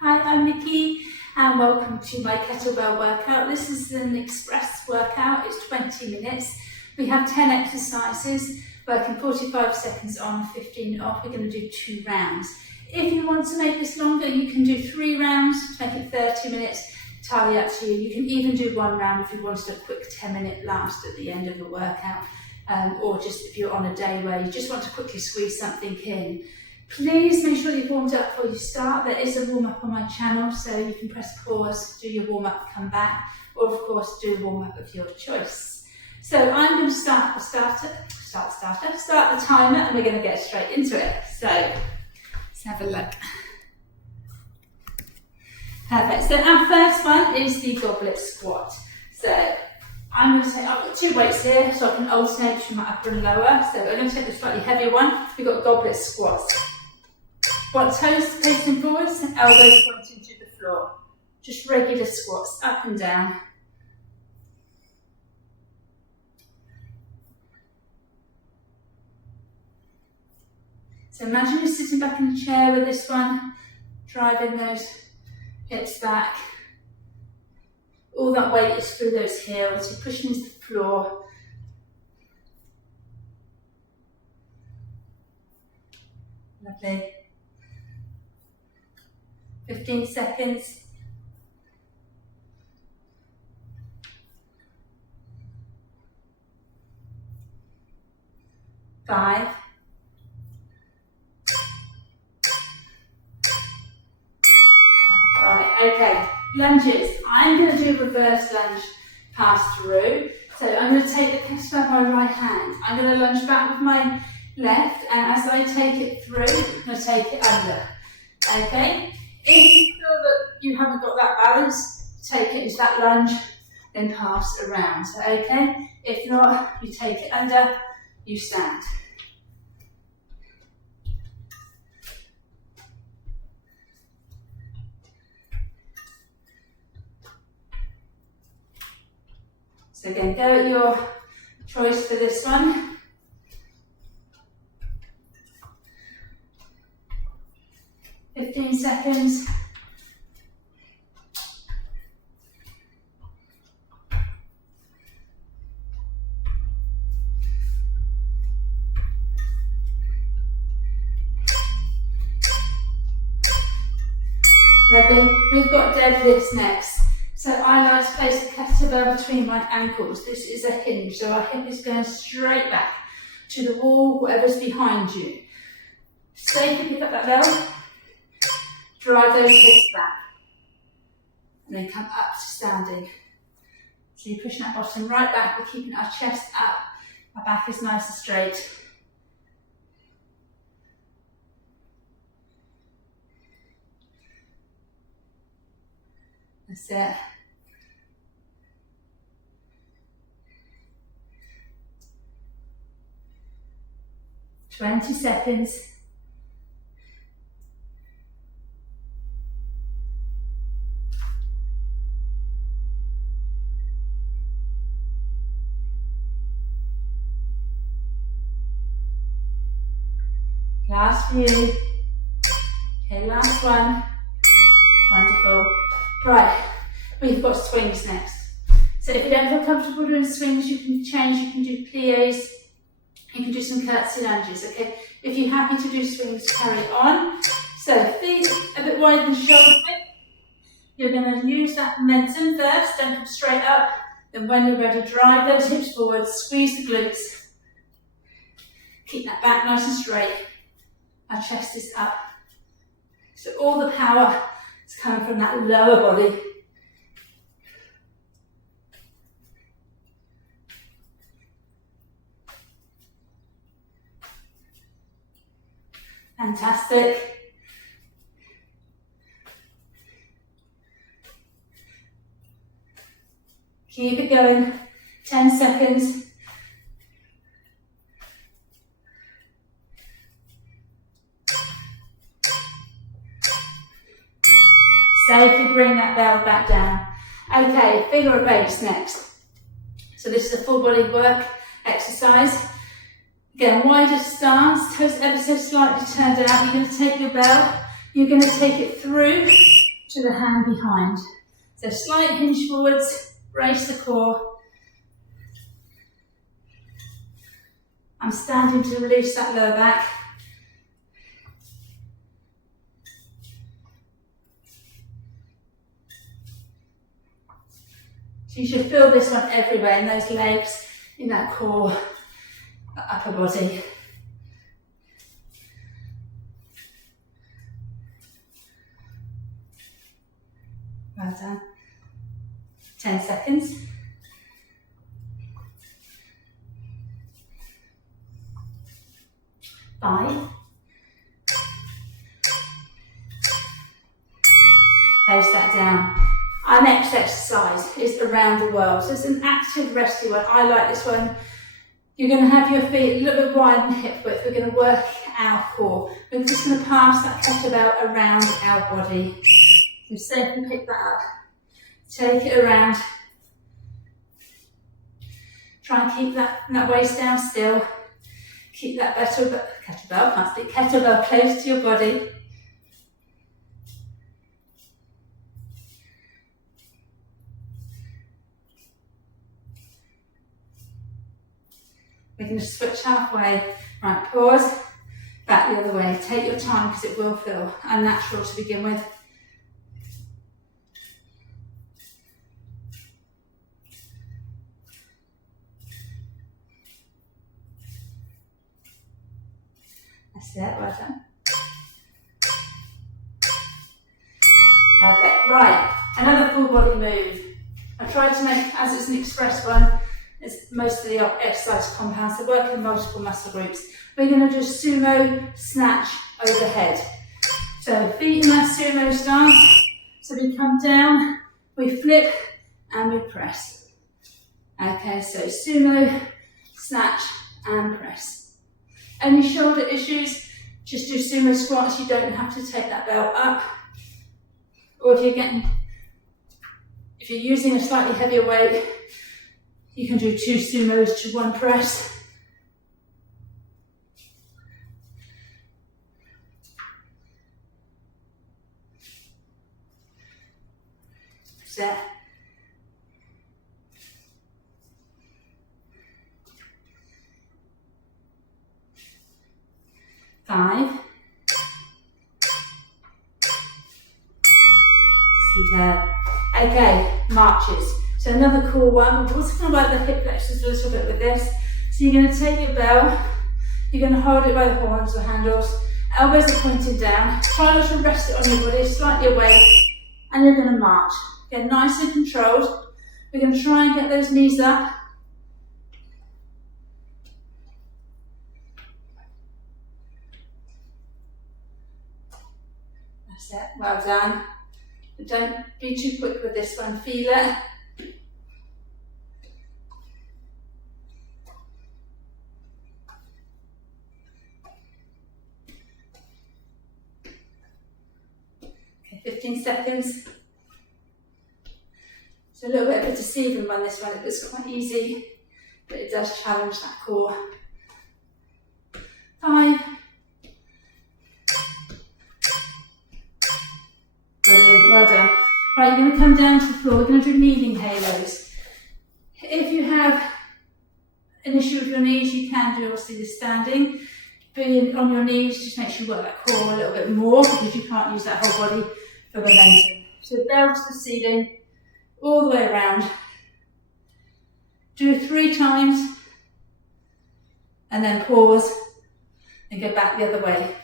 Hi, I'm Nikki and welcome to my kettlebell workout. This is an express workout, it's 20 minutes. We have 10 exercises, working 45 seconds on, 15 off. We're going to do 2 rounds. If you want to make this longer, you can do 3 rounds, make it 30 minutes, entirely up to you. You can even do 1 round if you wanted a quick 10-minute last at the end of the workout, or just if you're on a day where you just want to quickly squeeze something in. Please make sure you've warmed up before you start. There is a warm-up on my channel, so you can press pause, do your warm-up, come back, or of course do a warm-up of your choice. So I'm going to start the timer, and we're going to get straight into it. So let's have a look. Perfect. So our first one is the goblet squat. So I'm going to take, I've got 2 weights here, so I can alternate between my upper and lower. So I'm going to take the slightly heavier one. We've got goblet squats. Got toes facing forwards, elbows pointing to the floor. Just regular squats, up and down. So imagine you're sitting back in a chair with this one, driving those hips back. All that weight is through those heels, you're pushing into the floor. Lovely. 15 seconds. 5. 5. Okay, lunges. I'm going to do a reverse lunge pass through. So I'm going to take the kettlebell by my right hand. I'm going to lunge back with my left, and as I take it through, I'm going to take it under. Okay? If you feel that you haven't got that balance, take it into that lunge, then pass around. Okay? If not, you take it under, you stand. So again, go at your choice for this one. $15 seconds. Lovely. We've got deadlifts next. So I like to place the kettlebell between my ankles. This is a hinge, so our hip is going straight back to the wall, whatever's behind you. Safely pick up that bell, drive those hips back, and then come up to standing. So you're pushing that bottom right back, we're keeping our chest up, our back is nice and straight. That's it. $20 seconds. Last few. Okay, last one. Wonderful. Right, we've got swings next. So if you don't feel comfortable doing swings, you can change, you can do pliés, you can do some curtsy lunges, okay? If you're happy to do swings, carry on. So feet a bit wider than shoulder width. You're going to use that momentum first, don't come straight up. Then when you're ready, drive those hips forward, squeeze the glutes. Keep that back nice and straight. Our chest is up. So all the power is coming from that lower body. Fantastic. Keep it going. 10 seconds. Safely bring that bell back down. Okay, figure of 8's next. So this is a full body work exercise. Again, wider stance, toes ever so slightly turned out. You're going to take your bell, you're going to take it through to the hand behind. So slight hinge forwards, brace the core. I'm standing to release that lower back. So you should feel this one everywhere, in those legs, in that core, the upper body. Well done. 10 seconds. Five. Close that down. Our next exercise is around the world. So it's an active rescue one. I like this one. You're going to have your feet a little bit wide in hip width. We're going to work our core. We're just going to pass that kettlebell around our body. So safely pick that up. Take it around. Try and keep that waist down still. Keep that kettlebell close to your body. We're going to switch halfway. Right, pause, back the other way. Take your time because it will feel unnatural to begin with. That's it, well done. Perfect. Right, another full body move. I tried to make, as it's an express one, it's most of the exercise compounds, so work in multiple muscle groups. We're going to do sumo snatch overhead. So feet in that sumo stance. So we come down, we flip, and we press. Okay, so sumo, snatch, and press. Any shoulder issues, just do sumo squats. You don't have to take that belt up. Or if you're using a slightly heavier weight, you can do 2 sumos to 1 press. Set. Five. Superb. Okay, marches. So another cool one. We're also going to work the hip flexors a little bit with this. So you're going to take your bell, you're going to hold it by the horns or handles, elbows are pointed down, try not to rest it on your body, slightly away, and you're going to march. Again, nice and controlled. We're going to try and get those knees up. That's it, well done. But don't be too quick with this one, feel it. Okay, 15 seconds. It's a little bit of a deceiving one, this one. It looks quite easy, but it does challenge that core. 5. Brilliant, well done. Right, you're going to come down to the floor. We're going to do kneeling halos. If you have an issue with your knees, you can do obviously the standing. Being on your knees, just make sure you work that core a little bit more because you can't use that whole body for momentum. So bell to the ceiling, all the way around. Do 3 times and then pause and go back the other way.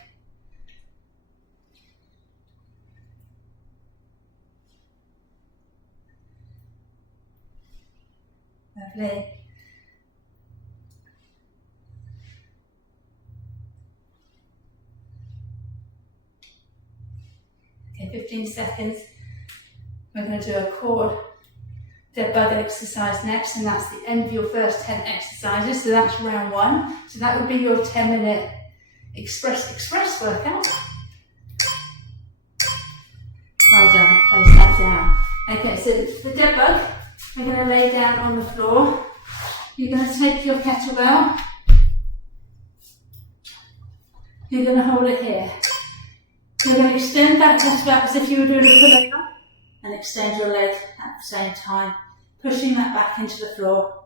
Lovely. Okay, 15 seconds. We're going to do a core dead bug exercise next, and that's the end of your first 10 exercises. So that's round 1. So that would be your 10-minute express workout. Well done. Place that down. Okay, so the dead bug. We're going to lay down on the floor. You're going to take your kettlebell. You're going to hold it here. You're going to extend that kettlebell as if you were doing a pullover and extend your leg at the same time, pushing that back into the floor.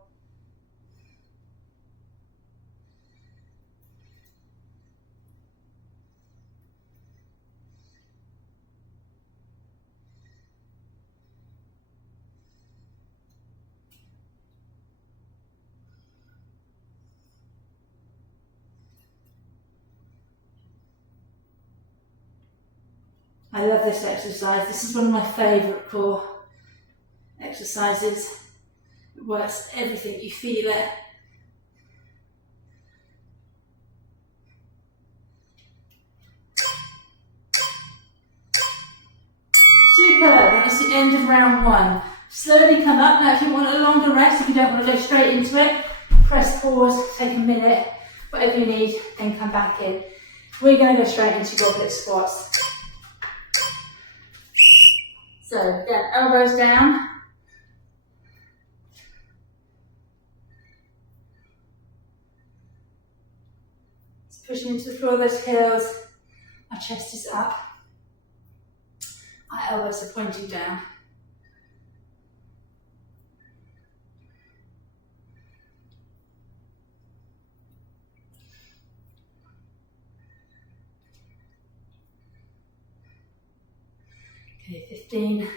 I love this exercise. This is one of my favourite core exercises. It works everything, you feel it. Superb, that's the end of round one. Slowly come up. Now if you want a longer rest, if you don't want to go straight into it, press pause, take a minute, whatever you need, then come back in. We're going to go straight into goblet squats. So again, elbows down. Just pushing into the floor of those heels. Our chest is up. Our elbows are pointing down. Okay, 15.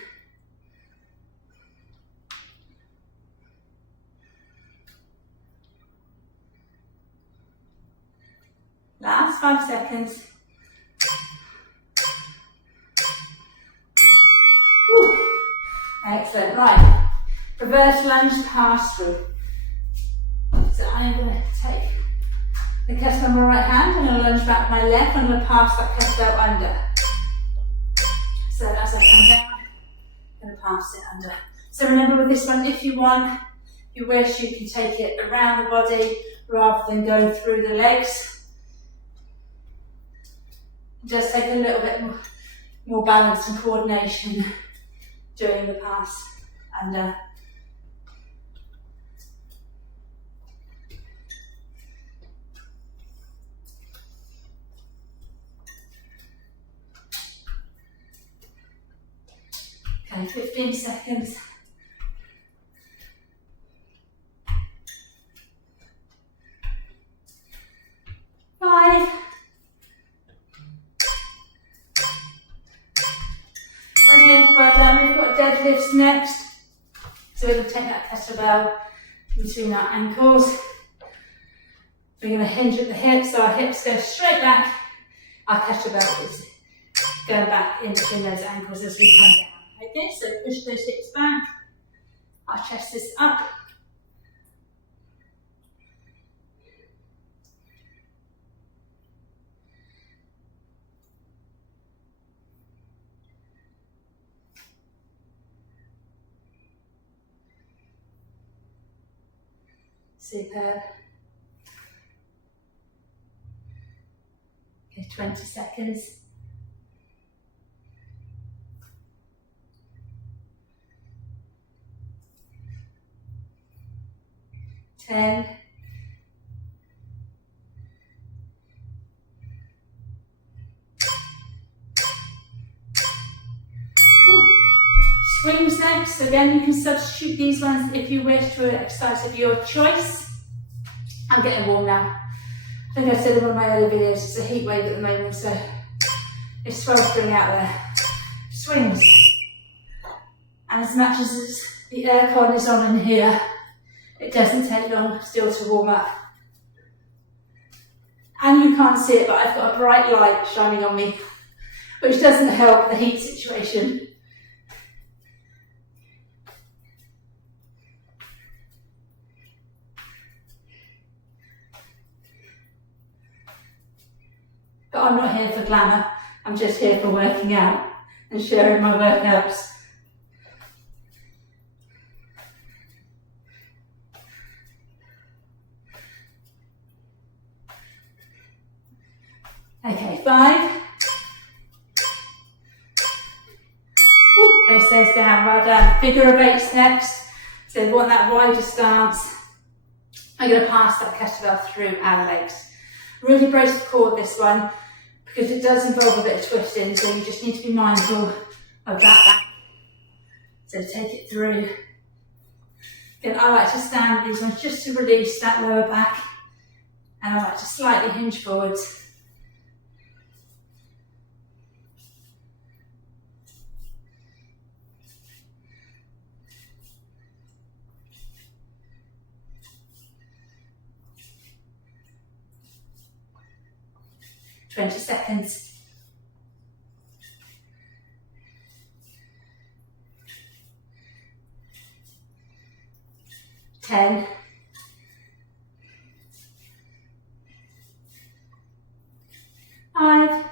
Last 5 seconds. Whew. Excellent, right. Reverse lunge pass through. So I'm going to take the kettlebell on my right hand, I'm going to lunge back my left, I'm going to pass that kettlebell under. So as I come down, I'm going to pass it under. So remember with this one, if you want, if you wish, you can take it around the body rather than going through the legs. It does take a little bit more balance and coordination doing the pass under. Okay, 15 seconds. 5. Brilliant, well done. We've got deadlifts next. So we're going to take that kettlebell between our ankles. We're going to hinge at the hips, so our hips go straight back. Our kettlebell is going back in between those ankles as we come down. Okay, so push those hips back, our chest is up. Superb. Okay, 20 seconds. 10. Swings next. Again, you can substitute these ones if you wish to an exercise of your choice. I'm getting warm now. I think I said in one of my earlier videos, it's a heat wave at the moment, so it's sweltering out there. Swings. And as much as the aircon is on in here, it doesn't take long still to warm up. And you can't see it, but I've got a bright light shining on me, which doesn't help the heat situation. But I'm not here for glamour, I'm just here for working out and sharing my workouts. Okay, 5. Place those down, well done. Figure of 8 next. So we want that wider stance. I'm going to pass that kettlebell through our legs. Really brace the core this one. because it does involve a bit of twisting, so you just need to be mindful of that back. So take it through. Again, I like to stand these ones just to release that lower back, and I like to slightly hinge forwards. Seconds. 10. 5.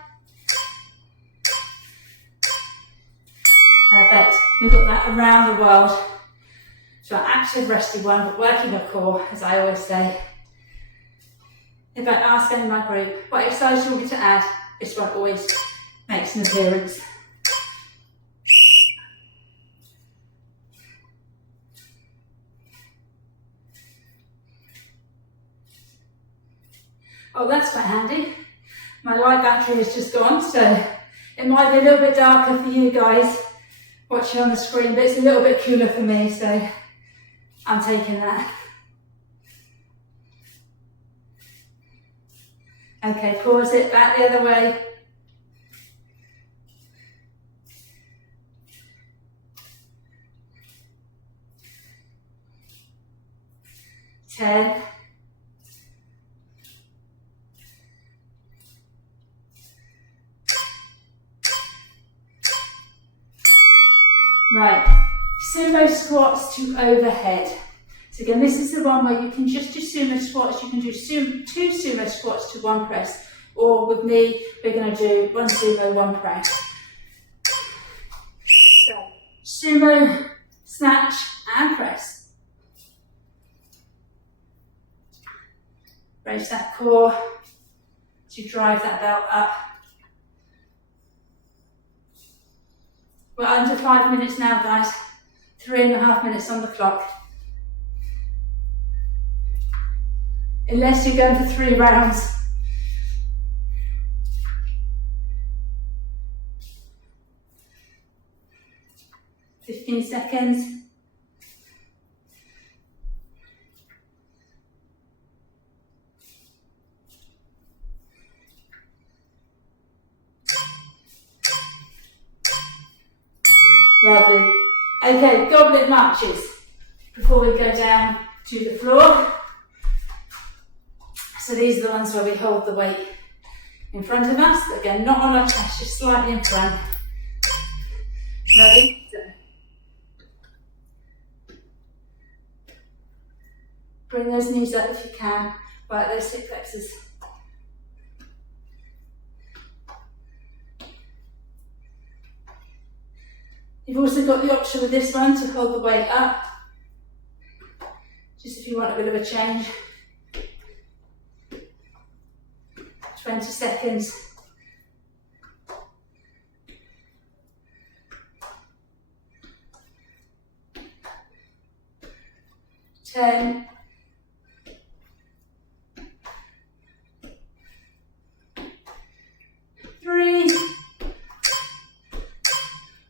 Perfect. We've got that around the world. So our active rested one, but working the core, as I always say. If I ask any of my group, what exercise do you want me to add? This one always makes an appearance. Oh, that's quite handy. My light battery has just gone, so it might be a little bit darker for you guys watching on the screen, but it's a little bit cooler for me, so I'm taking that. Okay, pause it, back the other way. Ten. Right, sumo squats to overhead. So again, this is the one where you can just do sumo squats. You can do two sumo squats to one press, or with me, we're going to do one sumo, one press. So, sumo, snatch, and press. Raise that core to drive that belt up. We're under 5 minutes now, guys. 3.5 minutes on the clock. Unless you're going for 3 rounds. Fifteen seconds. Lovely. Okay, goblet marches before we go down to the floor. So these are the ones where we hold the weight in front of us, but again, not on our chest, just slightly in front. Ready? Bring those knees up if you can, work those hip flexors. You've also got the option with this one to hold the weight up, just if you want a bit of a change. 20 seconds. Ten. 3.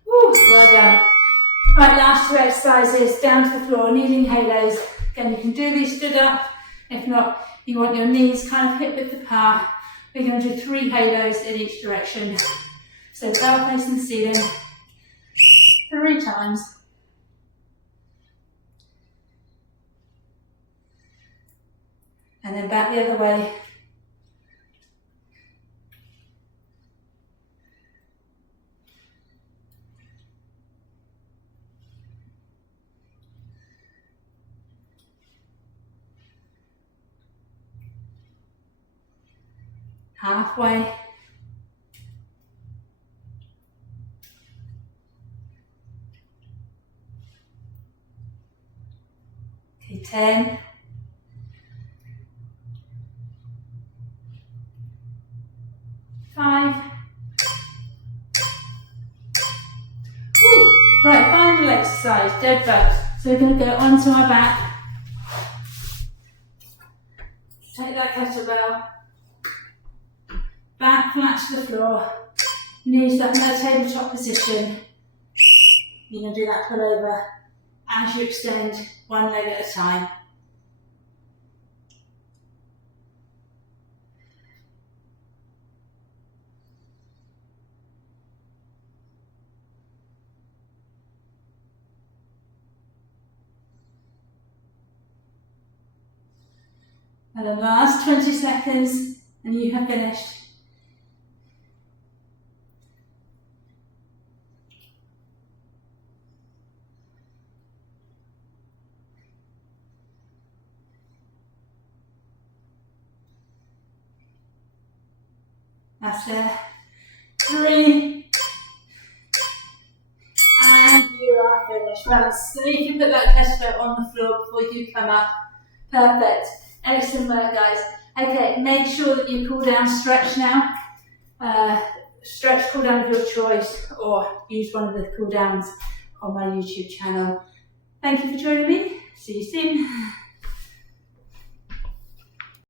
Well done. Right, last 2 exercises, down to the floor, kneeling halos. Again, you can do these stood up. If not, you want your knees kind of hip width apart. We're going to do 3 halos in each direction. So bell facing the ceiling 3 times. And then back the other way. Halfway. Okay, 10. 5. Woo. Right, final exercise, dead bugs. So we're going to go onto our back. Take that kettlebell. back flat to the floor, knees up in a tabletop position. You're going to do that pull over as you extend one leg at a time. And the last 20 seconds, and you have finished. That's it. 3. And you are finished. Well, so you can put that kettlebell on the floor before you come up. Perfect. Excellent work, guys. Okay, make sure that you cool down, stretch now. Stretch, cool down of your choice, or use one of the cool downs on my YouTube channel. Thank you for joining me. See you soon.